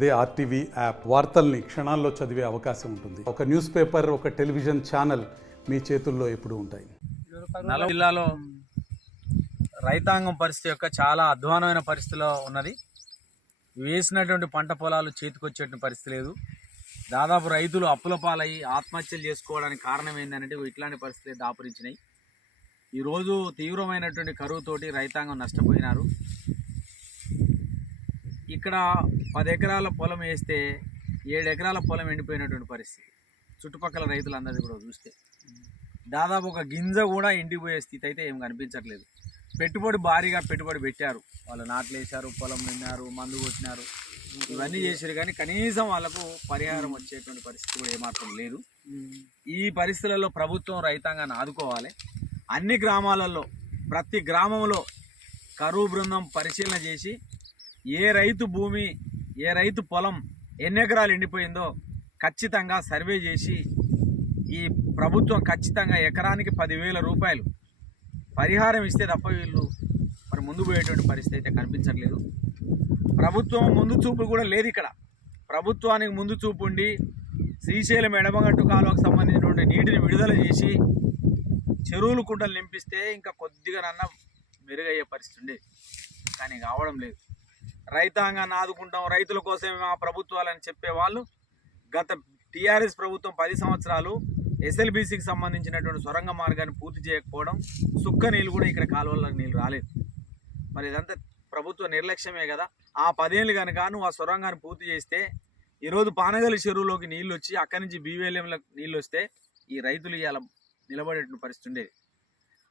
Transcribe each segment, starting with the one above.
అదే RTV app వార్తల్ని క్షణాల్లో చదివే అవకాశం ఉంటుంది. ఒక న్యూస్ పేపర్, ఒక టెలివిజన్ ఛానల్ మీ చేతుల్లో ఎప్పుడూ ఉంటాయి. నల్గొండ జిల్లాలో రైతాంగం పరిస్థితి యొక్క చాలా అధ్వానమైన పరిస్థితిలో ఉన్నది. వేసినటువంటి పంట పొలాలు చేతికొచ్చేటువంటి పరిస్థితి లేదు. దాదాపు రైతులు అప్పుల పాలయ్యి ఆత్మహత్యలు చేసుకోవడానికి కారణం ఏంటంటే ఇట్లాంటి పరిస్థితులు దాపురించినాయి. ఈరోజు తీవ్రమైనటువంటి కరువుతోటి రైతాంగం నష్టపోయినారు. ఇక్కడ 10 ఎకరాల పొలం వేస్తే 7 ఎకరాల పొలం ఎండిపోయినటువంటి పరిస్థితి. చుట్టుపక్కల రైతులందరిది కూడా చూస్తే దాదాపు ఒక గింజ కూడా ఎండిపోయే స్థితి అయితే ఏం కనిపించట్లేదు. భారీగా పెట్టుబడి పెట్టారు, వాళ్ళు నాట్లు వేశారు, పొలం నిన్నారు, మందు కొట్టినారు, ఇవన్నీ చేశారు, కానీ కనీసం వాళ్ళకు పరిహారం వచ్చేటువంటి పరిస్థితి కూడా ఏమాత్రం లేదు. ఈ పరిస్థితులలో ప్రభుత్వం రైతాంగాన్ని ఆదుకోవాలి. అన్ని గ్రామాలలో ప్రతి గ్రామంలో కరువు బృందం పరిశీలన చేసి ఏ రైతు భూమి, ఏ రైతు పొలం ఎన్ని ఎకరాలు ఎండిపోయిందో ఖచ్చితంగా సర్వే చేసి ఈ ప్రభుత్వం ఖచ్చితంగా ఎకరానికి 10,000 రూపాయలు పరిహారం ఇస్తే తప్ప వీళ్ళు మరి ముందు పోయేటువంటి పరిస్థితి అయితే కనిపించట్లేదు. ప్రభుత్వం ముందు చూపు కూడా లేదు. ఇక్కడ ప్రభుత్వానికి ముందు చూపు ఉండి శ్రీశైలం ఎడమగట్టు కాలువకు సంబంధించినటువంటి నీటిని విడుదల చేసి చెరువులు కుంటలు నింపిస్తే ఇంకా కొద్దిగా నన్న మెరుగయ్యే పరిస్థితి ఉండేది, కానీ కావడం లేదు. రైతాంగాన్ని ఆదుకుంటాం, రైతుల కోసమే మా ప్రభుత్వాలని చెప్పేవాళ్ళు గత టీఆర్ఎస్ ప్రభుత్వం 10 సంవత్సరాలు ఎస్ఎల్బీసీకి సంబంధించినటువంటి సొరంగ మార్గాన్ని పూర్తి చేయకపోవడం, సుక్క నీళ్ళు కూడా ఇక్కడ కాలువల్లో నీళ్ళు రాలేదు. మరి ఇదంతా ప్రభుత్వ నిర్లక్ష్యమే కదా. ఆ 10 ఏళ్ళు కనుక నువ్వు ఆ సొరంగాన్ని పూర్తి చేస్తే ఈరోజు పానగల్లి చెరువులోకి నీళ్ళు వచ్చి అక్కడి నుంచి బీవీఎల్ఎంలకు నీళ్ళు వస్తే ఈ రైతులు ఇవాళ నిలబడేటువంటి పరిస్థితి ఉండేది.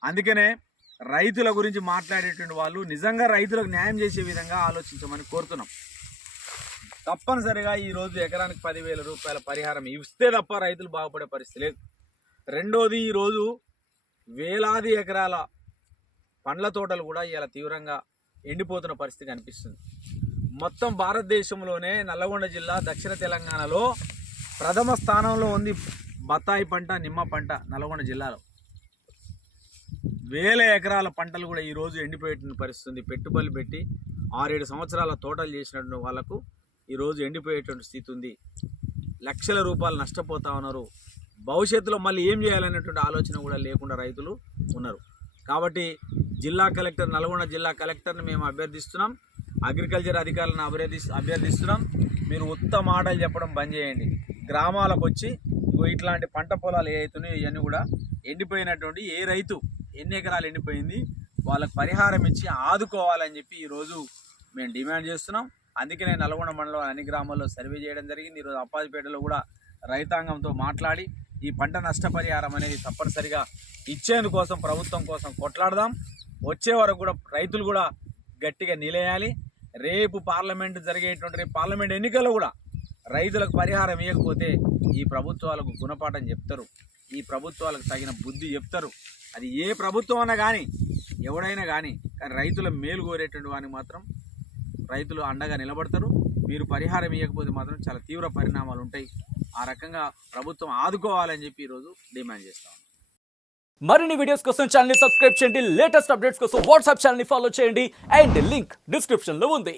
అందుకనే రైతుల గురించి మాట్లాడేటువంటి వాళ్ళు నిజంగా రైతులకు న్యాయం చేసే విధంగా ఆలోచించమని కోరుతున్నాం. తప్పనిసరిగా ఈరోజు ఎకరానికి 10,000 రూపాయల పరిహారం ఇస్తే తప్ప రైతులు బాగుపడే పరిస్థితి లేదు. రెండోది, ఈరోజు వేలాది ఎకరాల పండ్ల తోటలు కూడా ఇలా తీవ్రంగా ఎండిపోతున్న పరిస్థితి కనిపిస్తుంది. మొత్తం భారతదేశంలోనే నల్లగొండ జిల్లా దక్షిణ తెలంగాణలో ప్రథమ స్థానంలో ఉంది బత్తాయి పంట, నిమ్మ పంట. నల్లగొండ జిల్లాలో వేల ఎకరాల పంటలు కూడా ఈరోజు ఎండిపోయేటువంటి పరిస్థితి. పెట్టుబడులు పెట్టి 6-7 సంవత్సరాల తోటలు చేసినటువంటి వాళ్ళకు ఈరోజు ఎండిపోయేటువంటి స్థితి ఉంది. లక్షల రూపాయలు నష్టపోతా ఉన్నారు. భవిష్యత్తులో మళ్ళీ ఏం చేయాలనేటువంటి ఆలోచన కూడా లేకుండా రైతులు ఉన్నారు. కాబట్టి జిల్లా కలెక్టర్, నల్గొండ జిల్లా కలెక్టర్ని మేము అభ్యర్థిస్తున్నాం, అగ్రికల్చర్ అధికారులను అభ్యర్థిస్తున్నాం. మీరు ఉత్తమ మాటలు చెప్పడం బంద్ చేయండి. గ్రామాలకు వచ్చి ఇట్లాంటి పంట పొలాలు ఏవైతున్నాయో ఇవన్నీ కూడా ఎండిపోయినటువంటి ఏ రైతు ఎన్ని ఎకరాలు ఎండిపోయింది వాళ్ళకు పరిహారం ఇచ్చి ఆదుకోవాలని చెప్పి ఈరోజు మేము డిమాండ్ చేస్తున్నాం. అందుకనే నల్గొండ మండలం అన్ని గ్రామాల్లో సర్వే చేయడం జరిగింది. ఈరోజు అప్పాజిపేటలో కూడా రైతాంగంతో మాట్లాడి ఈ పంట నష్టపరిహారం అనేది తప్పనిసరిగా ఇచ్చేందుకోసం ప్రభుత్వం కోసం కొట్లాడదాం. వచ్చే వరకు కూడా రైతులు కూడా గట్టిగా నిలయాలి. రేపు పార్లమెంట్ ఎన్నికల్లో కూడా రైతులకు పరిహారం ఇవ్వకపోతే ఈ ప్రభుత్వాలకు గుణపాఠం చెప్తారు, ఈ ప్రభుత్వాలకు తగిన బుద్ధి చెప్తారు. అది ఏ ప్రభుత్వం అన్నా కానీ ఎవడైనా కానీ రైతుల మేలు కోరేటువంటి వానికి మాత్రం రైతులు అండగా నిలబడతారు. మీరు పరిహారం ఇవ్వకపోతే మాత్రం చాలా తీవ్ర పరిణామాలు ఉంటాయి. ఆ రకంగా ప్రభుత్వం ఆదుకోవాలని చెప్పి ఈరోజు డిమాండ్ చేస్తాం. మరిన్ని వీడియోస్ కోసం ఛానల్ ని సబ్స్క్రైబ్ చేయండి. లేటెస్ట్ అప్డేట్స్ కోసం వాట్సాప్ ఛానల్ ని ఫాలో చేయండి. అండ్ లింక్ డిస్క్రిప్షన్ లో ఉంది.